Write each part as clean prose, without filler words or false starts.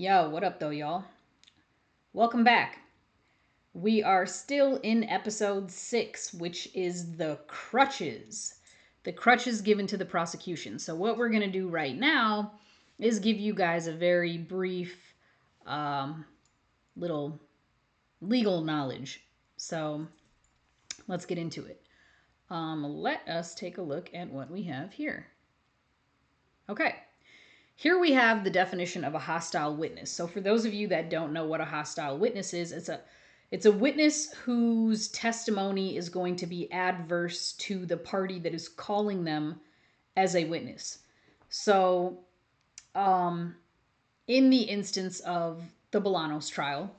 Yo, what up, though, y'all? Welcome back. We are still in episode 6, which is the crutches. The crutches given to the prosecution. So, what we're going to do right now is give you guys a very brief little legal knowledge. So, let's get into it. Let us take a look at what we have here. Okay. Here we have the definition of a hostile witness. So for those of you that don't know what a hostile witness is, it's a witness whose testimony is going to be adverse to the party that is calling them as a witness. So in the instance of the Bolanos trial,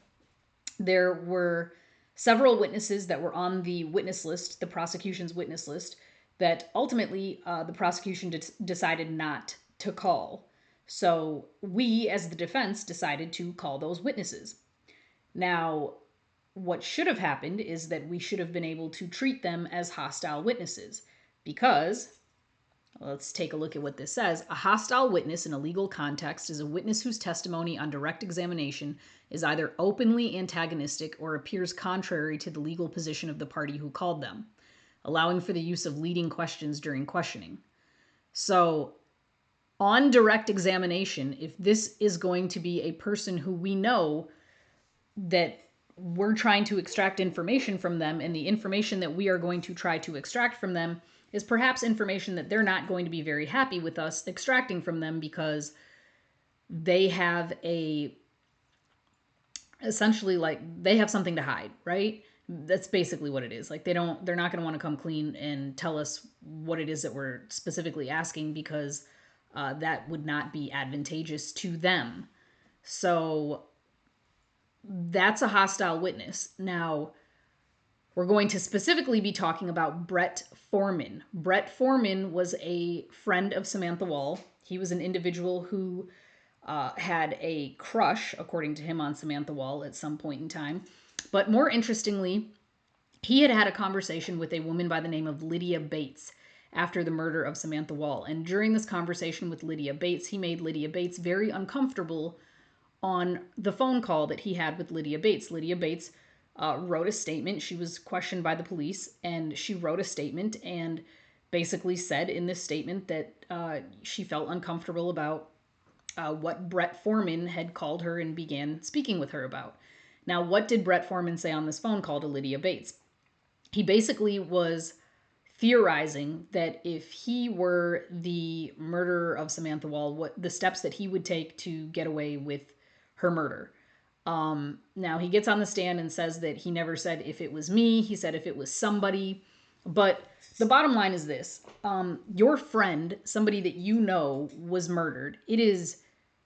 there were several witnesses that were on the witness list, the prosecution's witness list, that ultimately the prosecution decided not to call. So we, as the defense, decided to call those witnesses. Now, what should have happened is that we should have been able to treat them as hostile witnesses because, let's take a look at what this says. A hostile witness in a legal context is a witness whose testimony on direct examination is either openly antagonistic or appears contrary to the legal position of the party who called them, allowing for the use of leading questions during questioning. So, on direct examination, if this is going to be a person who we know that we're trying to extract information from them, and the information that we are going to try to extract from them is perhaps information that they're not going to be very happy with us extracting from them because they have essentially like they have something to hide, right? That's basically what it is. Like they're not going to want to come clean and tell us what it is that we're specifically asking because that would not be advantageous to them. So that's a hostile witness. Now, we're going to specifically be talking about Brett Foreman. Brett Foreman was a friend of Samantha Wall. He was an individual who had a crush, according to him, on Samantha Wall at some point in time. But more interestingly, he had a conversation with a woman by the name of Lydia Bates after the murder of Samantha Wall. And during this conversation with Lydia Bates, he made Lydia Bates very uncomfortable on the phone call that he had with Lydia Bates. Lydia Bates wrote a statement. She was questioned by the police, and she wrote a statement and basically said in this statement that she felt uncomfortable about what Brett Foreman had called her and began speaking with her about. Now, what did Brett Foreman say on this phone call to Lydia Bates? He basically was theorizing that if he were the murderer of Samantha Wall, what the steps that he would take to get away with her murder. Now he gets on the stand and says that he never said if it was me. He said if it was somebody. But the bottom line is this. Your friend, somebody that you know, was murdered. It is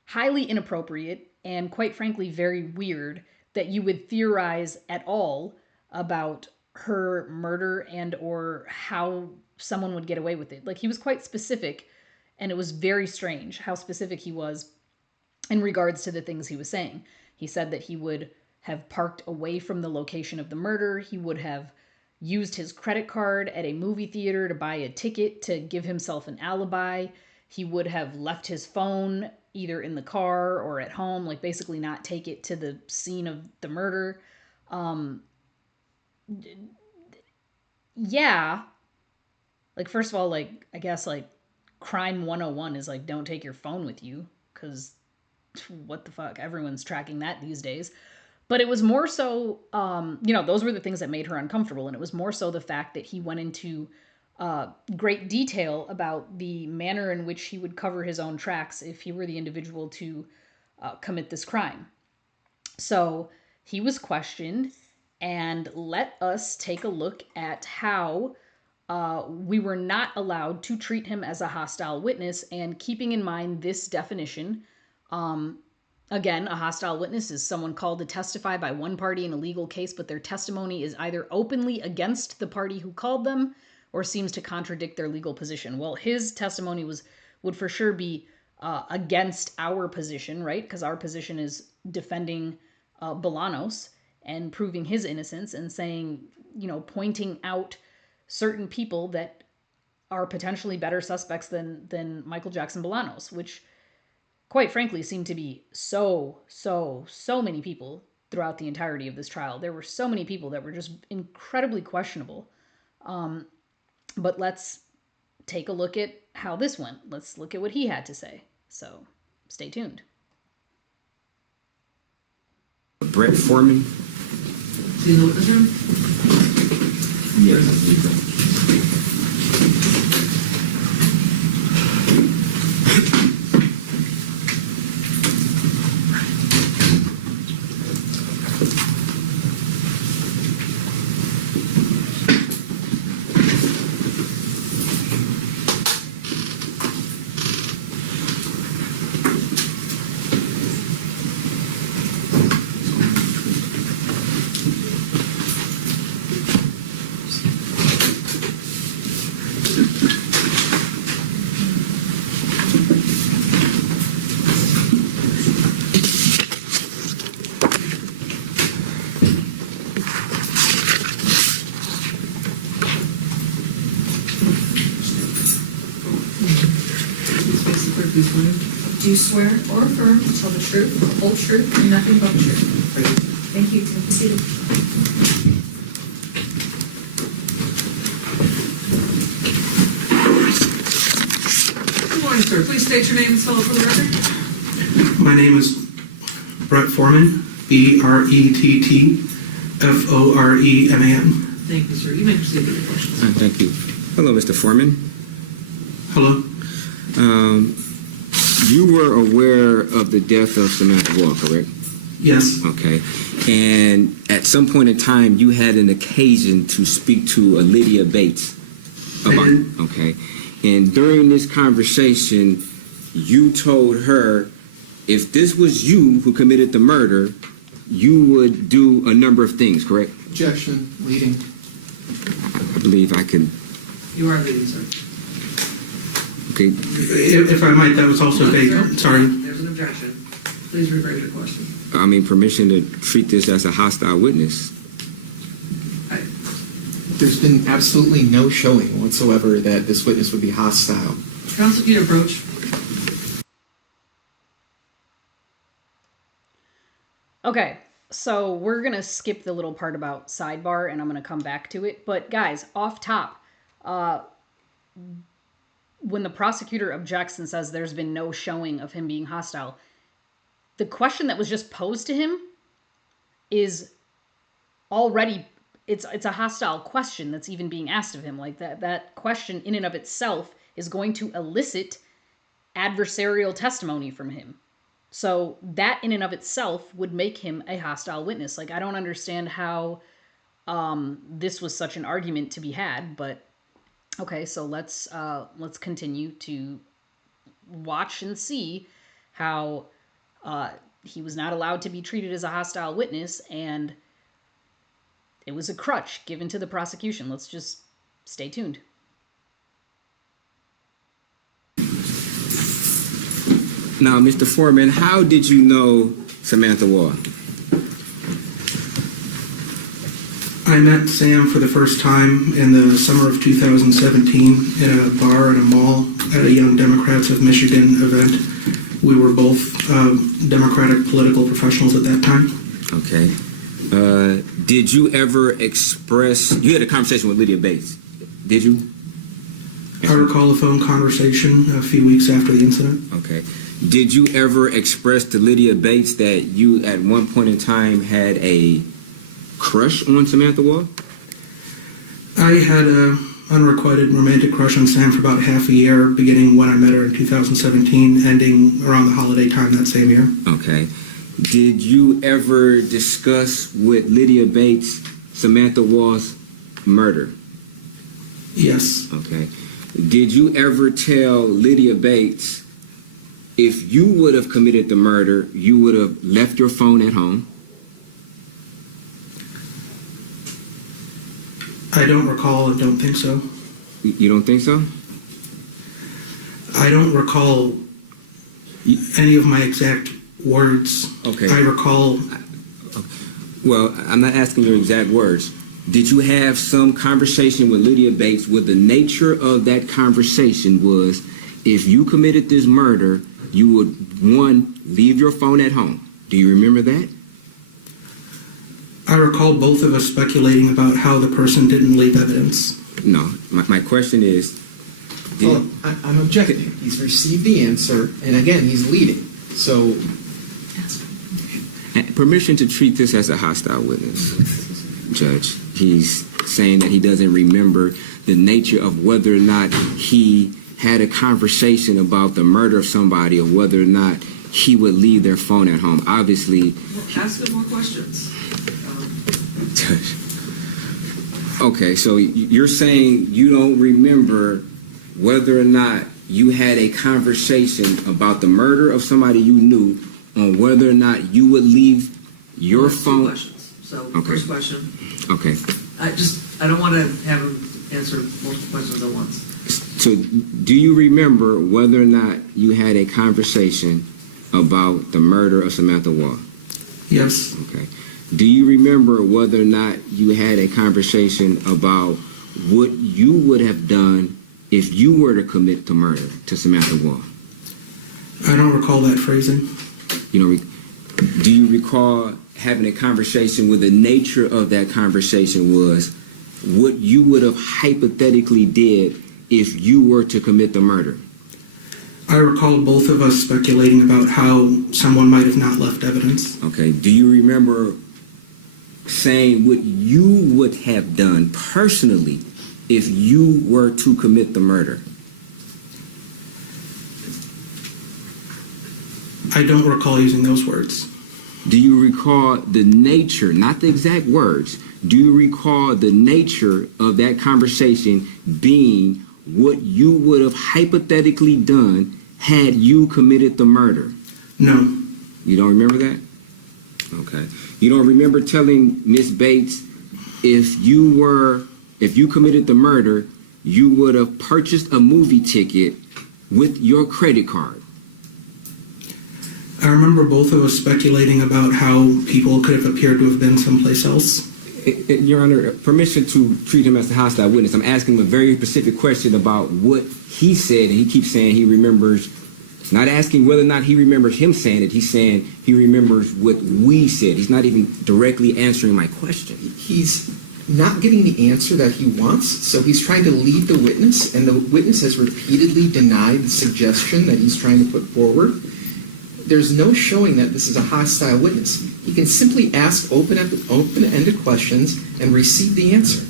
highly inappropriate and quite frankly very weird that you would theorize at all about her murder and or how someone would get away with it. Like he was quite specific, and it was very strange how specific he was in regards to the things he was saying. He said that he would have parked away from the location of the murder. He would have used his credit card at a movie theater to buy a ticket to give himself an alibi. He would have left his phone either in the car or at home, like basically not take it to the scene of the murder. Yeah, like first of all, like I guess like crime 101 is like don't take your phone with you because what the fuck, everyone's tracking that these days. But it was more so those were the things that made her uncomfortable, and it was more so the fact that he went into great detail about the manner in which he would cover his own tracks if he were the individual to commit this crime. So he was questioned, and let us take a look at how we were not allowed to treat him as a hostile witness. And keeping in mind this definition, again, a hostile witness is someone called to testify by one party in a legal case, but their testimony is either openly against the party who called them or seems to contradict their legal position. Well, his testimony would for sure be against our position, right? Because our position is defending Bolanos and proving his innocence and saying, pointing out certain people that are potentially better suspects than Michael Jackson Bolanos, which quite frankly, seemed to be so many people throughout the entirety of this trial. There were so many people that were just incredibly questionable. But let's take a look at how this went. Let's look at what he had to say. So stay tuned. Brett Foreman. Do you know what this room? Yes, I believe so. Do you swear or affirm to tell the truth, the whole truth, and nothing but the truth? Thank you. Be seated. Good morning, sir. Please state your name and spell it for the record. My name is Brett Foreman, Brettforreman. Thank you, sir. You may proceed with your questions. Thank you. Hello, Mr. Foreman. Hello? You were aware of the death of Samantha Wall, correct? Yes. Okay. And at some point in time, you had an occasion to speak to Lydia Bates about it. Okay. And during this conversation, you told her if this was you who committed the murder, you would do a number of things, correct? Objection, leading. I believe I can. You are leading, sir. Okay. If I might, that was also vague. Sorry. There's an objection. Please rephrase your question. I mean, permission to treat this as a hostile witness. There's been absolutely no showing whatsoever that this witness would be hostile. Counsel, can you approach? Okay, so we're going to skip the little part about sidebar, and I'm going to come back to it. But guys, off top, when the prosecutor objects and says there's been no showing of him being hostile, the question that was just posed to him is already, it's a hostile question that's even being asked of him. Like that question in and of itself is going to elicit adversarial testimony from him. So that in and of itself would make him a hostile witness. Like, I don't understand how this was such an argument to be had, but okay, so let's continue to watch and see how he was not allowed to be treated as a hostile witness, and it was a crutch given to the prosecution. Let's just stay tuned. Now, Mr. Foreman, how did you know Samantha Wall? I met Sam for the first time in the summer of 2017 in a bar in a mall at a Young Democrats of Michigan event. We were both Democratic political professionals at that time. Okay. Did you ever express, you had a conversation with Lydia Bates, did you? I recall a phone conversation a few weeks after the incident. Okay. Did you ever express to Lydia Bates that you at one point in time had a crush on Samantha Wall? I had an unrequited romantic crush on Sam for about half a year, beginning when I met her in 2017, ending around the holiday time that same year. Okay. Did you ever discuss with Lydia Bates Samantha Wall's murder? Yes. Okay. Did you ever tell Lydia Bates if you would have committed the murder, you would have left your phone at home? I don't recall and don't think so. You don't think so? I don't recall any of my exact words. Okay. I recall... Well, I'm not asking your exact words. Did you have some conversation with Lydia Bates where the nature of that conversation was, if you committed this murder, you would, one, leave your phone at home. Do you remember that? I recall both of us speculating about how the person didn't leave evidence. No. My question is, Well, I'm objecting. He's received the answer, and again, he's leading. So, permission to treat this as a hostile witness, Judge. He's saying that he doesn't remember the nature of whether or not he had a conversation about the murder of somebody or whether or not he would leave their phone at home. Obviously, Well, ask him more questions. Judge. Okay, so you're saying you don't remember whether or not you had a conversation about the murder of somebody you knew on whether or not you would leave your That's phone. two questions. So, Okay. first question, Okay. I don't want to have him answer multiple questions at once. So, do you remember whether or not you had a conversation about the murder of Samantha Wall? Yes, Okay. Do you remember whether or not you had a conversation about what you would have done if you were to commit the murder to Samantha Wall? I don't recall that phrasing. You know, do you recall having a conversation where the nature of that conversation was what you would have hypothetically did if you were to commit the murder? I recall both of us speculating about how someone might have not left evidence. Okay. Do you remember saying what you would have done personally if you were to commit the murder? I don't recall using those words. Do you recall the nature, not the exact words, do you recall the nature of that conversation being what you would have hypothetically done had you committed the murder? No, You don't remember that? Okay. You don't remember telling Miss Bates if you committed the murder, you would have purchased a movie ticket with your credit card? I remember both of us speculating about how people could have appeared to have been someplace else. Your Honor, permission to treat him as a hostile witness. I'm asking him a very specific question about what he said, and he keeps saying he remembers. Not asking whether or not he remembers him saying it. He's saying he remembers what we said. He's not even directly answering my question. he's not getting the answer that he wants, so he's trying to lead the witness, and the witness has repeatedly denied the suggestion that he's trying to put forward. There's no showing that this is a hostile witness. He can simply ask open-ended questions and receive the answer.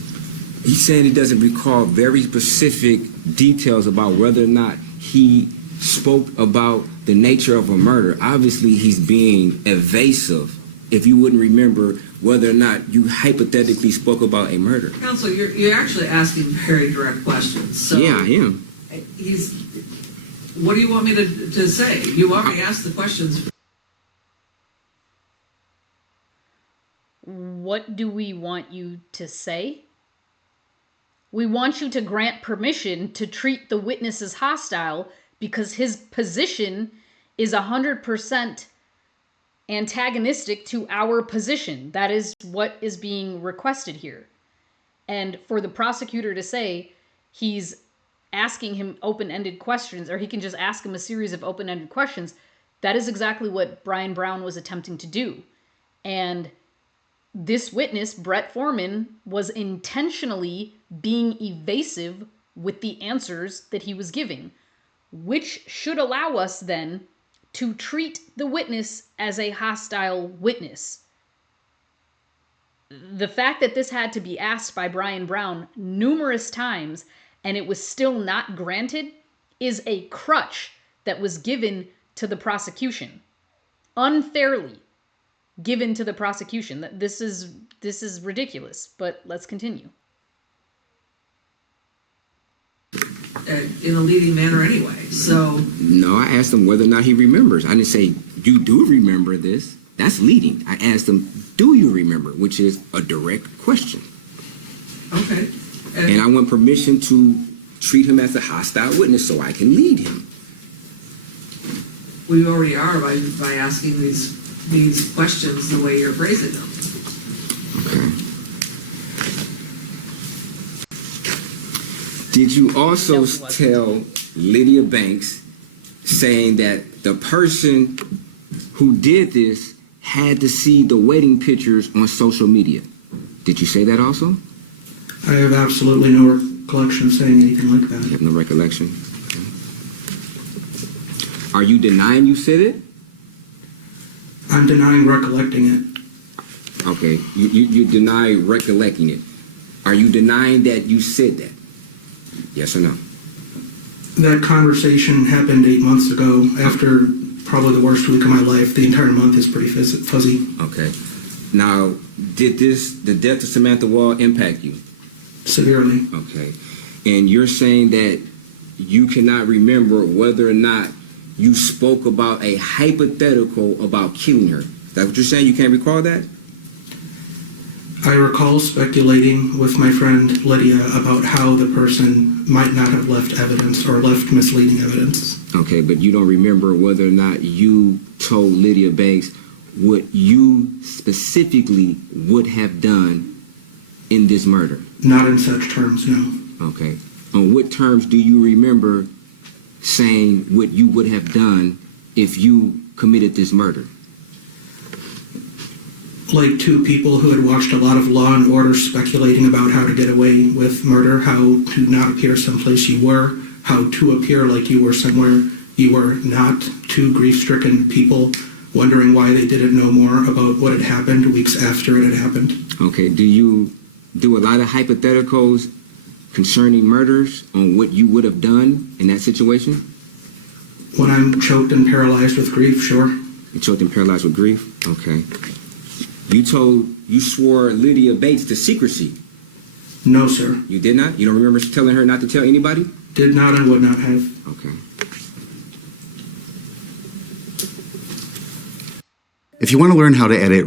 He's saying he doesn't recall very specific details about whether or not he spoke about the nature of a murder. Obviously, he's being evasive if you wouldn't remember whether or not you hypothetically spoke about a murder. Counsel, you're actually asking very direct questions. So Yeah, I am. what do you want me to say? You already asked the questions. What do we want you to say? We want you to grant permission to treat the witness as hostile because his position is 100% antagonistic to our position. That is what is being requested here. And for the prosecutor to say he's asking him open-ended questions, or he can just ask him a series of open-ended questions, that is exactly what Brian Brown was attempting to do. And this witness, Brett Foreman, was intentionally being evasive with the answers that he was giving, which should allow us then to treat the witness as a hostile witness. The fact that this had to be asked by Brian Brown numerous times and it was still not granted is a crutch that was given to the prosecution, unfairly given to the prosecution. This is ridiculous, but let's continue. In a leading manner anyway. So No, I asked him whether or not he remembers. I didn't say, you do remember this. That's leading. I asked him, do you remember? Which is a direct question. okay. And I want permission to treat him as a hostile witness so I can lead him. We already are by asking these questions the way you're phrasing them. Okay. Did you also tell Lydia Banks saying that the person who did this had to see the wedding pictures on social media. Did you say that also? I have absolutely no recollection of saying anything like You that. have no recollection? Okay. Are you denying you said it? I'm denying recollecting it. Okay, you deny recollecting it. Are you denying that you said that? Yes or no? That conversation happened 8 months ago, after probably the worst week of my life. The entire month is pretty fuzzy. Okay. Now, did the death of Samantha Wall impact you? Severely. Okay. And you're saying that you cannot remember whether or not you spoke about a hypothetical about killing her. Is that what you're saying? You can't recall that? I recall speculating with my friend Lydia about how the person might not have left evidence or left misleading evidence. Okay, but you don't remember whether or not you told Lydia Banks what you specifically would have done in this murder? Not in such terms, no. Okay. On what terms do you remember saying what you would have done if you committed this murder? Like two people who had watched a lot of Law and Order speculating about how to get away with murder, how to not appear someplace you were, how to appear like you were somewhere you were not. Two grief-stricken people wondering why they didn't know more about what had happened weeks after it had happened. Okay, do you do a lot of hypotheticals concerning murders on what you would have done in that situation? When I'm choked and paralyzed with grief, sure. You choked and paralyzed with grief? Okay. You swore Lydia Bates to secrecy. No, sir. You did not? You don't remember telling her not to tell anybody? Did not and would not have. Okay. If you want to learn how to edit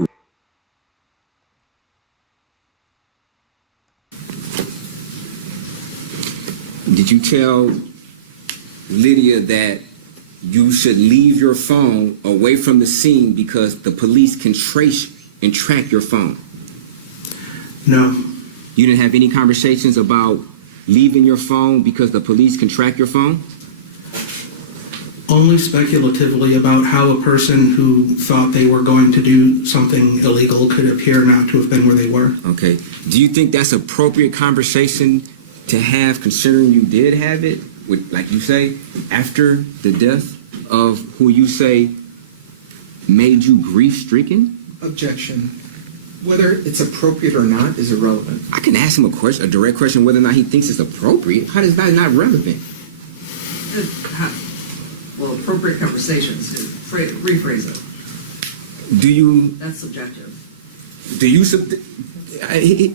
Did you tell Lydia that you should leave your phone away from the scene because the police can trace and track your phone? No. You didn't have any conversations about leaving your phone because the police can track your phone? Only speculatively about how a person who thought they were going to do something illegal could appear not to have been where they were. Okay. Do you think that's appropriate conversation to have, considering you did have it, with, like you say, after the death of who you say made you grief-stricken? Objection. Whether it's appropriate or not is irrelevant. I can ask him a direct question, whether or not he thinks it's appropriate. How is that not relevant? Well, appropriate conversations, rephrase it. Do you? That's subjective. Do you?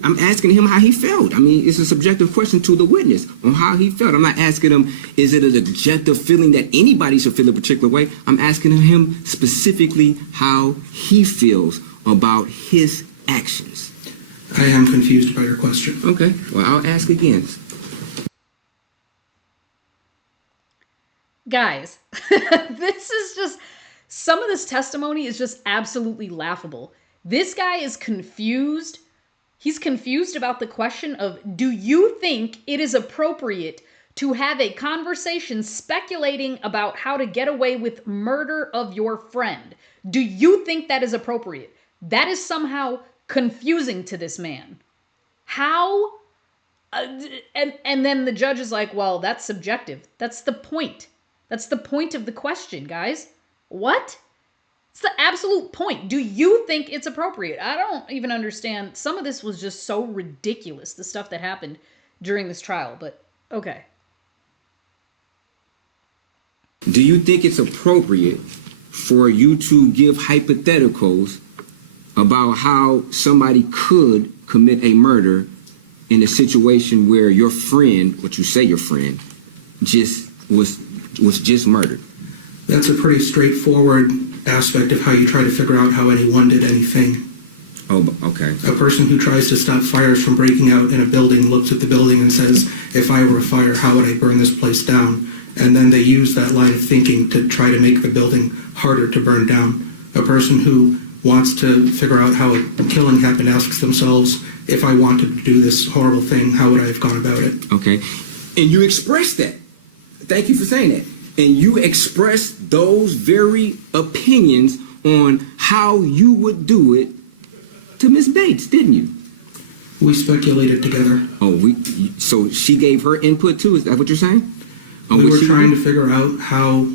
I'm asking him how he felt. I mean, it's a subjective question to the witness on how he felt. I'm not asking him, is it an objective feeling that anybody should feel a particular way? I'm asking him specifically how he feels about his actions. I am confused by your question. Okay, well, I'll ask again. Guys, some of this testimony is just absolutely laughable. This guy is confused. He's confused about the question of, do you think it is appropriate to have a conversation speculating about how to get away with murder of your friend? Do you think that is appropriate? That is somehow confusing to this man. How? And then the judge is like, well, that's subjective. That's the point. That's the point of the question, guys. What? It's the absolute point. Do you think it's appropriate? I don't even understand. Some of this was just so ridiculous, the stuff that happened during this trial, but okay. Do you think it's appropriate for you to give hypotheticals about how somebody could commit a murder in a situation where your friend, what you say your friend, just was just murdered? That's a pretty straightforward aspect of how you try to figure out how anyone did anything. Oh, okay. A person who tries to stop fires from breaking out in a building looks at the building and says, if I were a fire, how would I burn this place down? And then they use that line of thinking to try to make the building harder to burn down. A person who wants to figure out how a killing happened asks themselves, if I wanted to do this horrible thing, how would I have gone about it? Okay. And you expressed that. Thank you for saying that. And you expressed those very opinions on how you would do it to Miss Bates, didn't you? We speculated together. So she gave her input too, is that what you're saying? We were trying to figure out how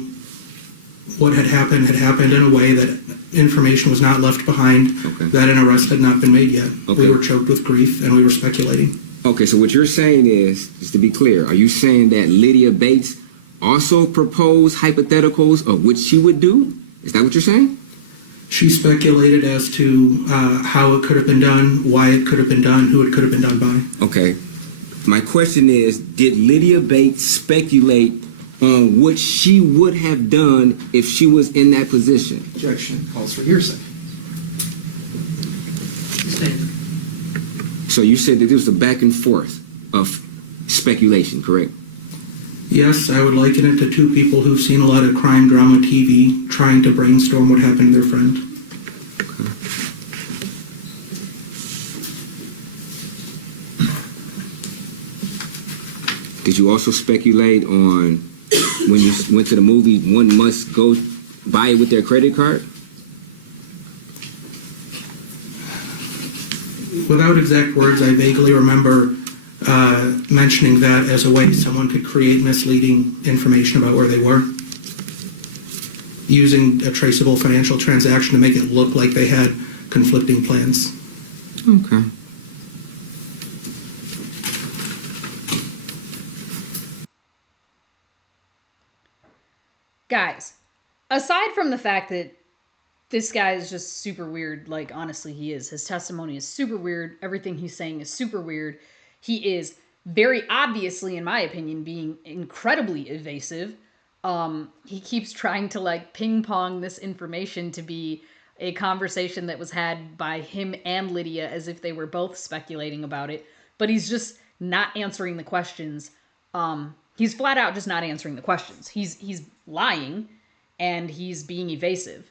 what had happened in a way that information was not left behind, that an arrest had not been made yet. We were choked with grief, and we were speculating. Okay, so what you're saying is, just to be clear, are you saying that Lydia Bates also proposed hypotheticals of what she would do? Is that what you're saying? She speculated as to how it could have been done, why it could have been done, who it could have been done by. Okay. My question is, did Lydia Bates speculate on what she would have done if she was in that position? Objection calls for hearsay. Stand. So you said that there was a back and forth of speculation, correct? Yes, I would liken it to two people who've seen a lot of crime drama TV trying to brainstorm what happened to their friend. Did you also speculate on when you went to the movie, one must go buy it with their credit card? Without exact words, I vaguely remember mentioning that as a way someone could create misleading information about where they were, using a traceable financial transaction to make it look like they had conflicting plans. Okay. Guys, aside from the fact that this guy is just super weird, like honestly he is. His testimony is super weird. Everything he's saying is super weird. He is very obviously, in my opinion, being incredibly evasive. He keeps trying to like ping pong this information to be a conversation that was had by him and Lydia as if they were both speculating about it. But he's just not answering the questions. He's flat out just not answering the questions. He's lying and he's being evasive.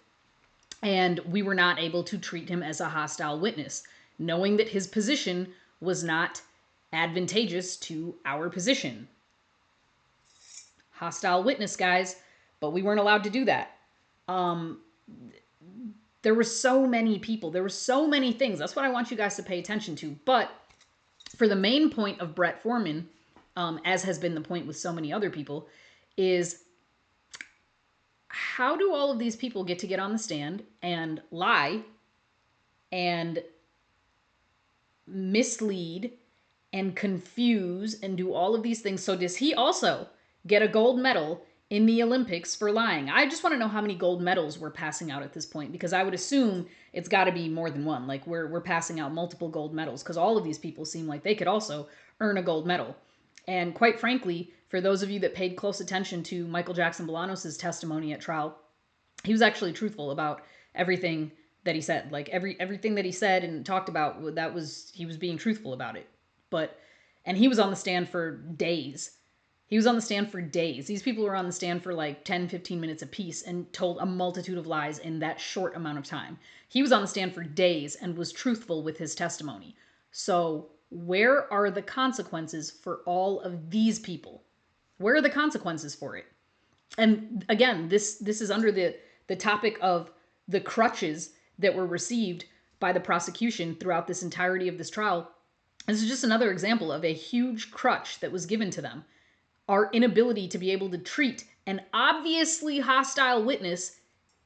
And we were not able to treat him as a hostile witness, knowing that his position was not advantageous to our position. Hostile witness, guys, but we weren't allowed to do that. There were so many people. There were so many things. That's what I want you guys to pay attention to. But for the main point of Brett Foreman, as has been the point with so many other people, is how do all of these people get on the stand and lie and mislead and confuse and do all of these things? So does he also get a gold medal in the Olympics for lying? I just want to know how many gold medals we're passing out at this point, because I would assume it's got to be more than one. Like we're passing out multiple gold medals because all of these people seem like they could also earn a gold medal. And quite frankly, for those of you that paid close attention to Michael Jackson Bolanos' testimony at trial, he was actually truthful about everything that he said. Like everything that he said and talked about, he was being truthful about it. And he was on the stand for days. He was on the stand for days. These people were on the stand for like 10, 15 minutes apiece and told a multitude of lies in that short amount of time. He was on the stand for days and was truthful with his testimony. So where are the consequences for all of these people? Where are the consequences for it? And again, this is under the topic of the crutches that were received by the prosecution throughout this entirety of this trial. This is just another example of a huge crutch that was given to them. Our inability to be able to treat an obviously hostile witness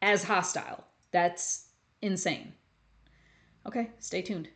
as hostile. That's insane. Okay, stay tuned.